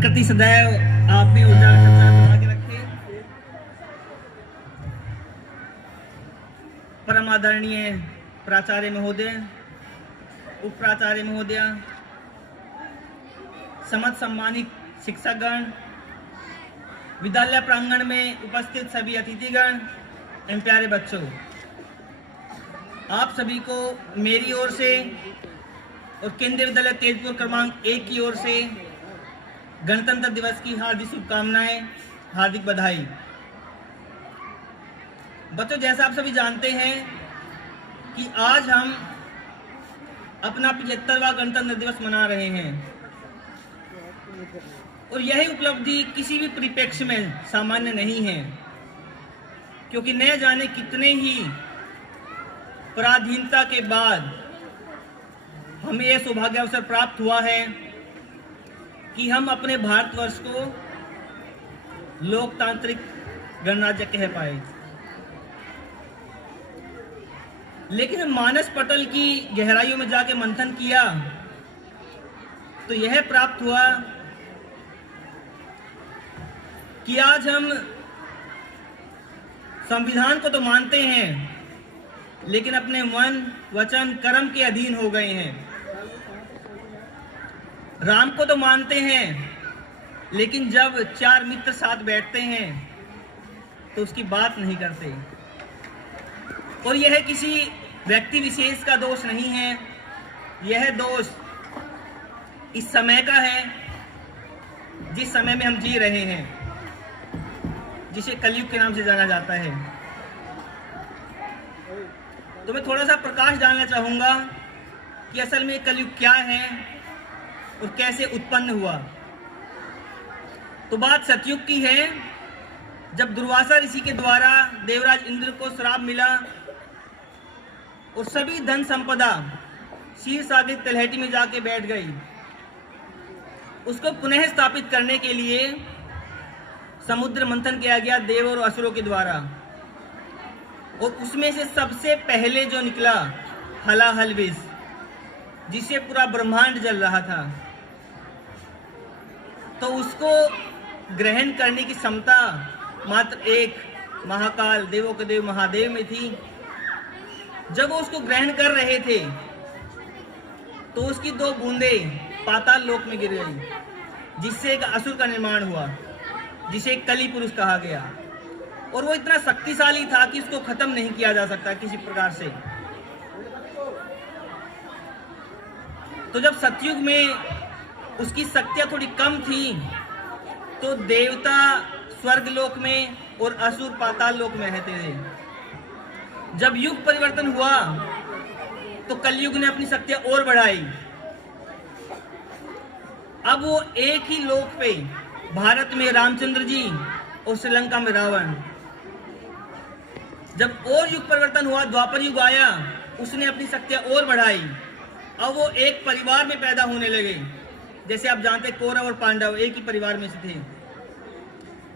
प्रकृति सदैव आप भी ऊर्जा बना के रखे। परम आदरणीय प्राचार्य महोदय, उप प्राचार्य महोदय, समस्त सम्मानित शिक्षकगण, विद्यालय प्रांगण में उपस्थित सभी अतिथिगण एवं प्यारे बच्चों, आप सभी को मेरी ओर से और केंद्रीय विद्यालय तेजपुर क्रमांक 1 की ओर से गणतंत्र दिवस की हार्दिक शुभकामनाएं, हार्दिक बधाई। बच्चों, जैसा आप सभी जानते हैं कि आज हम अपना 75वां गणतंत्र दिवस मना रहे हैं और यही उपलब्धि किसी भी परिप्रेक्ष्य में सामान्य नहीं है, क्योंकि न जाने कितने ही पराधीनता के बाद हमें यह सौभाग्य अवसर प्राप्त हुआ है कि हम अपने भारतवर्ष को लोकतांत्रिक गणराज्य कह पाए। लेकिन मानस पटल की गहराइयों में जाके मंथन किया तो यह प्राप्त हुआ कि आज हम संविधान को तो मानते हैं, लेकिन अपने मन, वचन, कर्म के अधीन हो गए हैं। राम को तो मानते हैं, लेकिन जब 4 मित्र साथ बैठते हैं तो उसकी बात नहीं करते। और यह किसी व्यक्ति विशेष का दोष नहीं है, यह दोष इस समय का है जिस समय में हम जी रहे हैं, जिसे कलयुग के नाम से जाना जाता है। तो मैं थोड़ा सा प्रकाश डालना चाहूंगा कि असल में कलयुग क्या है और कैसे उत्पन्न हुआ। तो बात सतयुग की है, जब दुर्वासा ऋषि के द्वारा देवराज इंद्र को श्राप मिला और सभी धन संपदा क्षीर सागर तलहटी में जाके बैठ गई। उसको पुनः स्थापित करने के लिए समुद्र मंथन किया गया देव और असुरों के द्वारा, और उसमें से सबसे पहले जो निकला हलाहल विष, जिससे पूरा ब्रह्मांड जल रहा था, तो उसको ग्रहण करने की क्षमता मात्र एक महाकाल, देवों के देव महादेव में थी। जब वो उसको ग्रहण कर रहे थे तो उसकी 2 बूंदें पाताल लोक में गिर गई, जिससे एक असुर का निर्माण हुआ, जिसे कली पुरुष कहा गया। और वो इतना शक्तिशाली था कि उसको खत्म नहीं किया जा सकता किसी प्रकार से। तो जब सतयुग में उसकी शक्तियां थोड़ी कम थी तो देवता स्वर्ग लोक में और असुर पाताल लोक में रहते थे। जब युग परिवर्तन हुआ तो कलयुग ने अपनी शक्तियां और बढ़ाई। अब वो एक ही लोक पे, भारत में रामचंद्र जी और श्रीलंका में रावण। जब और युग परिवर्तन हुआ, द्वापर युग आया, उसने अपनी शक्तियां और बढ़ाई। अब वो एक परिवार में पैदा होने लगे। जैसे आप जानते हैं कौरव और पांडव एक ही परिवार में से थे।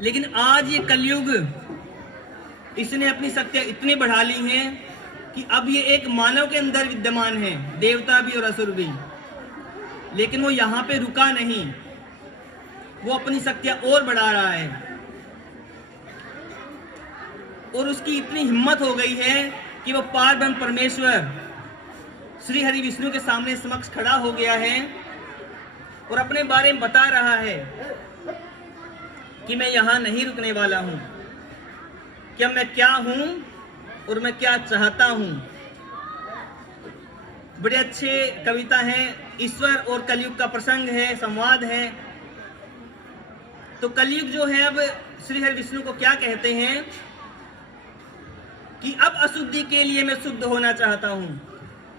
लेकिन आज ये कलयुग, इसने अपनी शक्तियां इतनी बढ़ा ली हैं कि अब ये एक मानव के अंदर विद्यमान है, देवता भी और असुर भी। लेकिन वो यहाँ पे रुका नहीं, वो अपनी शक्तियां और बढ़ा रहा है। और उसकी इतनी हिम्मत हो गई है कि वो पार ब्रह्म परमेश्वर श्री हरि विष्णु के सामने समक्ष खड़ा हो गया है और अपने बारे में बता रहा है कि मैं यहां नहीं रुकने वाला हूं, क्या मैं क्या हूं और मैं क्या चाहता हूं। बड़े अच्छे कविता है, ईश्वर और कलयुग का प्रसंग है, संवाद है। तो कलयुग जो है, अब श्री हरि विष्णु को क्या कहते हैं कि अब अशुद्धि के लिए मैं शुद्ध होना चाहता हूं,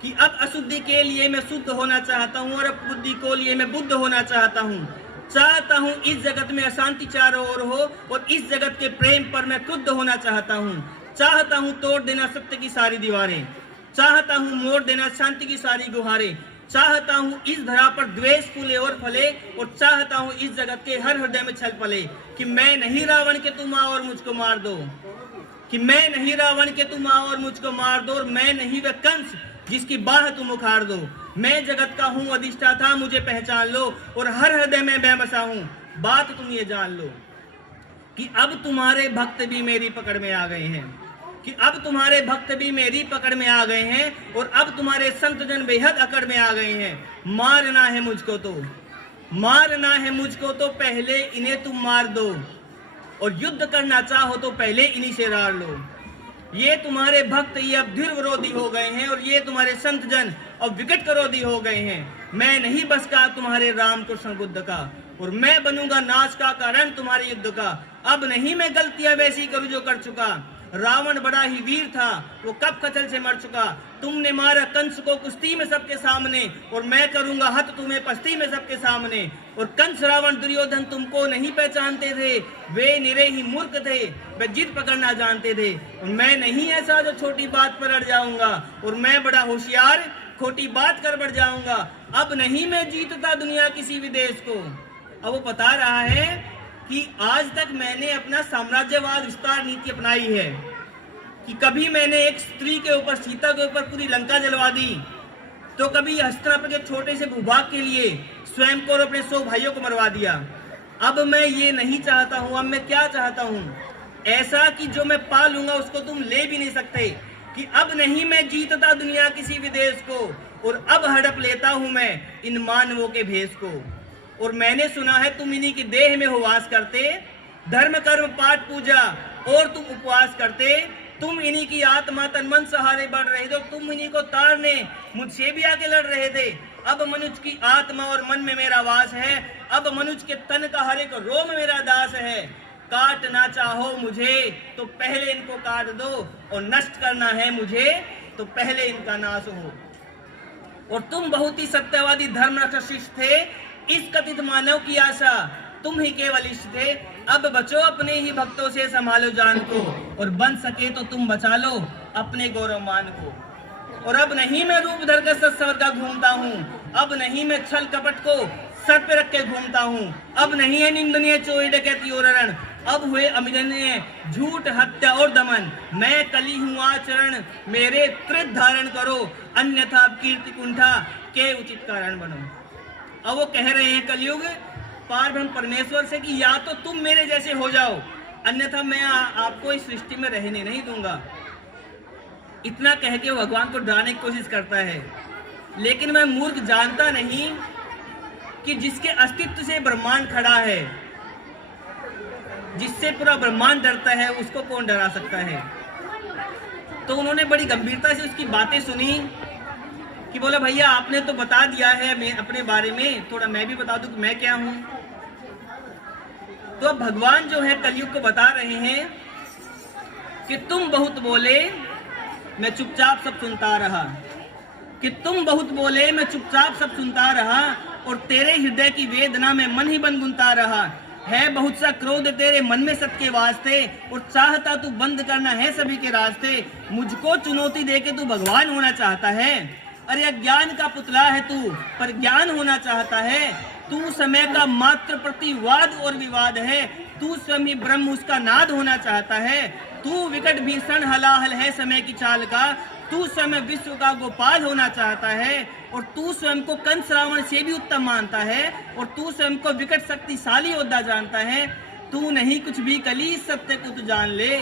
कि अब अशुद्धि के लिए मैं शुद्ध होना चाहता हूं, और अब बुद्धि को लिए मैं बुद्ध होना चाहता हूं। चाहता हूं इस जगत में अशांति चारों ओर हो और इस जगत के प्रेम पर मैं क्रुद्ध होना चाहता हूं। चाहता हूं तोड़ देना सत्य की सारी दीवारें, चाहता हूं मोड़ देना शांति की सारी गुहारें। चाहता हूं इस धरा पर द्वेष फूले और फले, और चाहता हूं इस जगत के हर हृदय में छल पले। कि मैं नहीं रावण के तुम आओ और मुझको मार दो, कि मैं नहीं रावण के तुम आओ और मुझको मार दो, और मैं नहीं वह कंस जिसकी बाह तुम उखाड़ दो। मैं जगत का हूँ अधिष्ठाता, मुझे पहचान लो, और हर हृदय में मैं बसा हूँ। बात तुम ये जान लो कि अब तुम्हारे भक्त भी मेरी पकड़ में आ गए हैं, कि अब तुम्हारे भक्त भी मेरी पकड़ में आ गए हैं और अब तुम्हारे संत जन बेहद अकड़ में आ गए हैं। मारना है मुझको तो, मारना है मुझको तो पहले इन्हें तुम मार दो, और युद्ध करना चाहो तो पहले इन्हीं से रार लो। ये तुम्हारे भक्त ये अब धीर विरोधी हो गए हैं और ये तुम्हारे संत जन अब विकट विरोधी हो गए हैं। मैं नहीं बस का तुम्हारे राम कृष्ण बुद्ध का, और मैं बनूंगा नाश का कारण तुम्हारे युद्ध का। अब नहीं मैं गलतियां वैसी करूं जो कर चुका। रावण बड़ा ही वीर था, वो कब कचल से मर चुका। तुमने मारा कंस को कुश्ती में सबके सामने, और मैं करूंगा हत तुम्हें पस्ती में सबके सामने। और कंस रावण दुर्योधन तुमको नहीं पहचानते थे, वे निरे ही मूर्ख थे, वे जिद पकड़ना जानते थे। और मैं नहीं ऐसा जो छोटी बात पर अड़ जाऊंगा, और मैं बड़ा होशियार खोटी बात कर बढ़ जाऊंगा। अब नहीं मैं जीतता दुनिया किसी भी देश को। अब वो बता रहा है कि आज तक मैंने अपना साम्राज्यवाद विस्तार नीति अपनाई है, कि कभी मैंने एक स्त्री के ऊपर, सीता के ऊपर पूरी लंका जलवा दी, तो कभी हस्तिनापुर के छोटे से भूभाग के लिए स्वयं को और अपने 100 भाइयों को मरवा दिया। अब मैं ये नहीं चाहता हूं। अब मैं क्या चाहता हूं? ऐसा कि जो मैं पा लूंगा उसको तुम ले भी नहीं सकते, कि अब नहीं मैं जीतता दुनिया किसी भी देश को, और अब हड़प लेता हूं मैं इन मानवों के भेष को। और मैंने सुना है तुम इन्हीं की देह में हो वास करते, धर्म कर्म पाठ पूजा और तुम उपवास करते। तुम इन्हीं की आत्मा तन मन सहारे बढ़ रहे थे, तुम इन्हीं को तारने मुझसे भी आके लड़ रहे थे। अब मनुष्य की आत्मा और मन में मेरा वास है, अब मनुष्य के तन का हर एक रोम मेरा दास है। काटना चाहो मुझे तो पहले इनको काट दो, और नष्ट करना है मुझे तो पहले इनका नाश हो। और तुम बहुत ही सत्यवादी धर्म रक्षक शिष्य थे, इस कथित मानव की आशा तुम ही केवल इष्ट थे। अब बचो अपने ही भक्तों से, संभालो जान को, और बन सके तो तुम बचा लो अपने गौरव मान को। और अब नहीं मैं रूप धर कर सत्सवर का घूमता हूँ, अब नहीं मैं छल कपट को सर पे रख के घूमता हूँ, अब नहीं है निंदनीय चोरी डकैती और रण, अब हुए अमिदनीय झूठ हत्या और दमन। मैं कली हूँ आचरण मेरे त्रित धारण करो, अन्यथा कीर्ति कुंठा के उचित कारण बनो। अब वो कह रहे हैं कलयुग पार ब्रह्म परमेश्वर से कि या तो तुम मेरे जैसे हो जाओ, अन्यथा मैं आपको इस सृष्टि में रहने नहीं दूंगा। इतना कह के भगवान को डराने की कोशिश करता है, लेकिन मैं मूर्ख जानता नहीं कि जिसके अस्तित्व से ब्रह्मांड खड़ा है, जिससे पूरा ब्रह्मांड डरता है, उसको कौन डरा सकता है। तो उन्होंने बड़ी गंभीरता से उसकी बातें सुनी कि बोला भैया आपने तो बता दिया है मैं अपने बारे में, थोड़ा मैं भी बता दूं कि मैं क्या हूं। तो अब भगवान जो है कलयुग को बता रहे हैं कि तुम बहुत बोले मैं चुपचाप सब सुनता रहा, कि तुम बहुत बोले मैं चुपचाप सब सुनता रहा, और तेरे हृदय की वेदना में मन ही बन गुनता रहा। है बहुत सा क्रोध तेरे मन में सबके वास्ते, और चाहता तू बंद करना है सभी के रास्ते। मुझको चुनौती दे के तू भगवान होना चाहता है। अरे अज्ञान का पुतला है तू, पर ज्ञान होना चाहता है। तू समय का मात्र प्रतिवाद और विवाद है, तू स्वयं ही ब्रह्म उसका नाद होना चाहता है। तू विकट भीषण हलाहल है समय की चाल का, तू स्वयं विश्व का गोपाल होना चाहता है। और तू स्वयं को कंस रावण से भी उत्तम मानता है, और तू स्वयं को विकट शक्तिशाली योद्धा जानता है। तू नहीं कुछ भी कली सत्य को तू जान ले,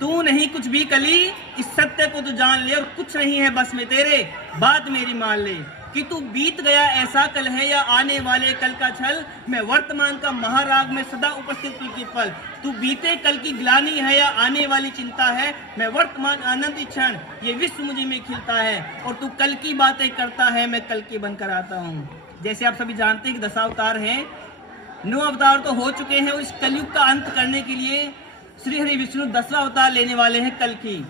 तू नहीं कुछ भी कली इस सत्य को तू जान ले, और कुछ नहीं है बस में तेरे, बात मेरी मान ले। कि तू बीत गया ऐसा कल है या आने वाले कल का छल, मैं वर्तमान का महाराग में सदा उपस्थित की पल। तू बीते कल की ग्लानी है या आने वाली चिंता है, मैं वर्तमान आनंद क्षण ये विश्व मुझे में खिलता है। और तू कल की बातें करता है, मैं कल की बनकर आता हूँ। जैसे आप सभी जानते हैं कि 10 अवतार हैं, 9 अवतार तो हो चुके हैं। और इस कलयुग का अंत करने के लिए श्री हरि विष्णु 10वां अवतार लेने वाले हैं कल की।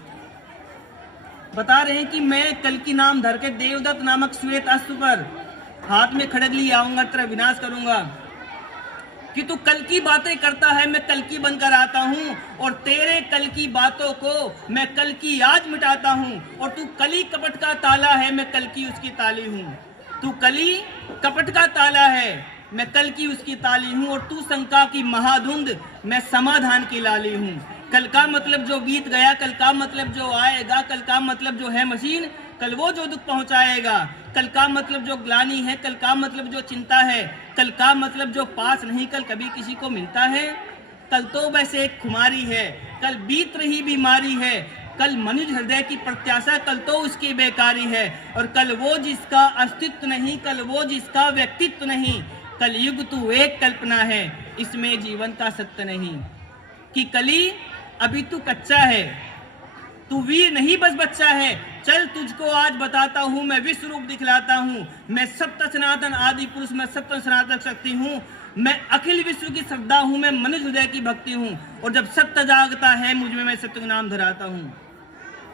बता रहे हैं कि मैं कल की नाम धर के देवदत्त नामक श्वेत अश्व पर हाथ में खड़ग लिए आऊंगा, तेरा विनाश करूंगा। कि तू कल की बातें करता है, मैं कल की बनकर आता हूं, और तेरे कल की बातों को मैं कल की आज मिटाता हूं। और तू कली कपट का ताला है, मैं कल की उसकी ताली हूं। तू कली कपट का ताला है, मैं कल की उसकी ताली हूं। और तू शंका की महाधुंध, मैं समाधान की लाली हूं। कल का मतलब जो बीत गया, कल का मतलब जो आएगा, कल का मतलब जो है मशीन, कल वो जो दुख पहुंचाएगा। कल का मतलब जो ग्लानि है, कल का मतलब जो चिंता है, कल का मतलब जो पास नहीं कल कभी किसी को मिलता है। कल तो वैसे एक खुमारी है, कल बीत रही बीमारी है, कल मनुष्य हृदय की प्रत्याशा कल तो उसकी बेकारी है। और कल वो जिसका अस्तित्व नहीं, कल वो जिसका व्यक्तित्व नहीं, कल युग तू एक कल्पना है, इसमें जीवन का सत्य नहीं। कि कली अभी तू कच्चा है, तू वीर नहीं बस बच्चा है, चल तुझको आज बताता हूँ, मैं विश्व रूप दिखलाता हूँ। मैं सत्य सनातन आदि पुरुष, मैं सत्य सनातन शक्ति हूँ, मैं अखिल विश्व की श्रद्धा हूँ, मैं मनुष्य हृदय की भक्ति हूँ। और जब सत्य जागता है मुझ में, मैं सत्य का नाम धराता हूँ।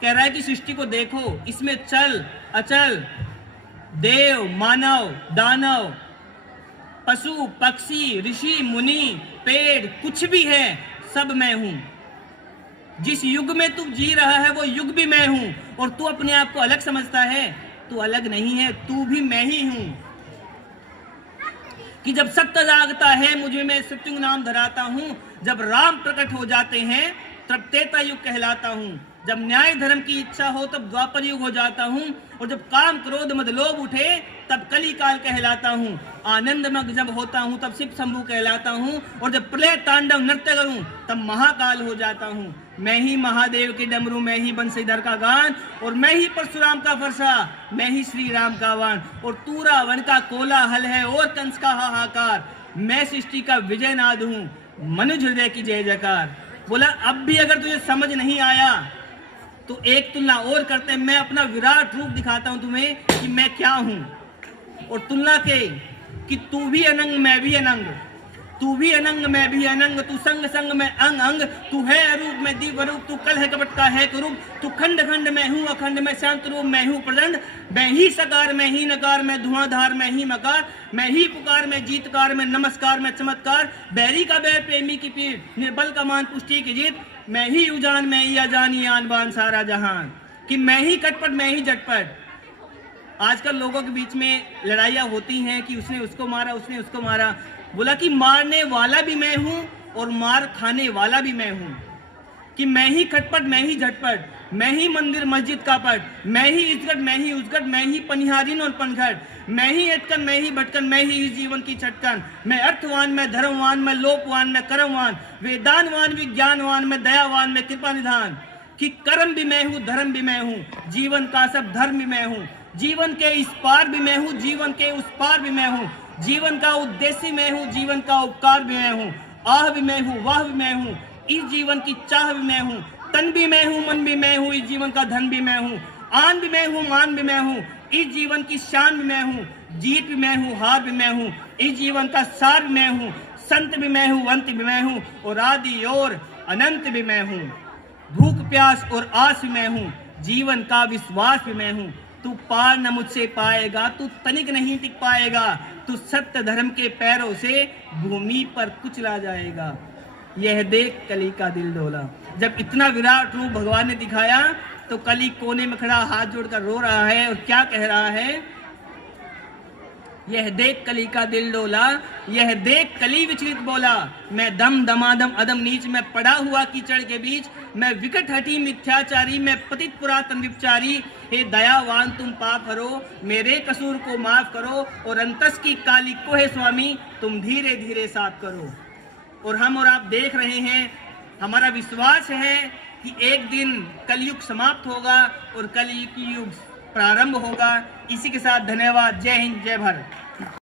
कह रहा है कि सृष्टि को देखो, इसमें चल अचल, देव मानव दानव, पशु पक्षी ऋषि मुनि पेड़, कुछ भी है सब मैं हूं। जिस युग में तू जी रहा है वो युग भी मैं हूं। और तू अपने आप को अलग समझता है, तू अलग नहीं है, तू भी मैं ही हूं। कि जब सत्य जागता है मुझे, मैं सत्युग नाम धराता हूं। जब राम प्रकट हो जाते हैं तब त्रेता युग कहलाता हूं। जब न्याय धर्म की इच्छा हो तब द्वापर युग हो जाता हूं। और जब काम क्रोध मद लोभ उठे तब कली काल कहलाता हूं। आनंद मग्न जब होता हूं तब शिव शंभु कहलाता हूं। और जब प्रलय तांडव नृत्य करूं तब महाकाल हो जाता हूं। मैं ही महादेव के डमरू, मैं ही बंसीधर का गान, और मैं ही परशुराम का फरसा, मैं ही श्री राम का वाण। और तू रावण का कोलाहल है और कंस का हाहाकार, मैं सृष्टि का विजय नाद हूं, मनुष्य हृदय की जय जयकार। बोला अब भी अगर तुझे समझ नहीं आया तो एक तुलना और करते हैं। मैं अपना विराट रूप दिखाता हूं तुम्हें कि मैं क्या हूं। और तुलना के कि तू भी अनंग मैं भी अनंग, तू भी अनंग मैं भी अनंग, तू संग संग मैं अंग अंग, तू है अरूप मैं दिव्य रूप, तू कल है कपट का है कुरूप, तू खंड खंड मैं हूँ अखंड, मैं शांत रूप मैं हूँ प्रचंड, मैं ही सकार मैं ही नकार, मैं धुआंधार मैं ही मकार, मैं ही पुकार मैं जीतकार, मैं नमस्कार मैं चमत्कार, बैरी का बैर प्रेमी की पीर, निर्बल का मान पुष्टि की जीत, मैं ही उजान मैं ही अजानी आन बान सारा जहान। कि मैं ही कटपट मैं ही झटपट। आजकल लोगों के बीच में लड़ाइयाँ होती हैं कि उसने उसको मारा, उसने उसको मारा। बोला कि मारने वाला भी मैं हूं और मार खाने वाला भी मैं हूं। कि मैं ही खटपट मैं ही झटपट, मैं ही मंदिर मस्जिद का पट, मैं ही इसगट मैं ही उसगट, मैं ही पनिहारिन और पनघट, मैं ही अटकन मैं ही भटकन, मैं ही इस जीवन की छटकन, मैं अर्थवान मैं धर्मवान, मैं लोकवान मैं कर्मवान, वेदानवान विज्ञानवान, मैं दयावान मैं कृपा निधान। कि कर्म भी मैं हूँ धर्म भी मैं हूँ, जीवन का सब धर्म भी मैं हूँ, जीवन के इस पार भी मैं हूँ, जीवन के उस पार भी मैं हूँ, जीवन का उद्देश्य मैं हूँ, जीवन का उपकार भी मैं हूँ, आह भी मैं हूँ वाह भी मैं हूँ, इस जीवन की चाह भी मैं हूँ, तन भी मैं हूँ मन भी मैं हूँ, इस जीवन का धन भी मैं हूँ, आन भी मैं हूँ मान भी मैं हूँ, इस जीवन की शान भी मैं हूँ, जीत भी मैं हूँ हार भी मैं हूँ, इस जीवन का सार भी मैं हूँ, संत भी मैं हूँ अंत भी मैं हूँ, और आदि और अनंत भी मैं हूँ, भूख प्यास और आस भी मैं हूँ, जीवन का विश्वास भी मैं हूँ। तू पार न मुझसे पाएगा, तू तनिक नहीं टिक पाएगा, तू सत्य धर्म के पैरों से भूमि पर कुचला जाएगा। यह देख कली का दिल डोला। जब इतना विराट रूप भगवान ने दिखाया तो कली कोने में खड़ा हाथ जोड़कर रो रहा है और क्या कह रहा है? यह देख कली का दिल डोला, यह देख कली विचलित बोला, मैं दम दमादम अदम नीच, मैं पड़ा हुआ कीचड़ के बीच, मैं विकट हटी मिथ्याचारी, मैं पतित पुरातन विपचारी। हे दयावान तुम पाप हरो, मेरे कसूर को माफ करो, और अंतस की काली को है स्वामी तुम धीरे धीरे साफ करो। और हम और आप देख रहे हैं, हमारा विश्वास है कि एक दिन कलयुग समाप्त होगा और कलयुग युग प्रारंभ होगा। इसी के साथ धन्यवाद। जय हिंद जय भारत।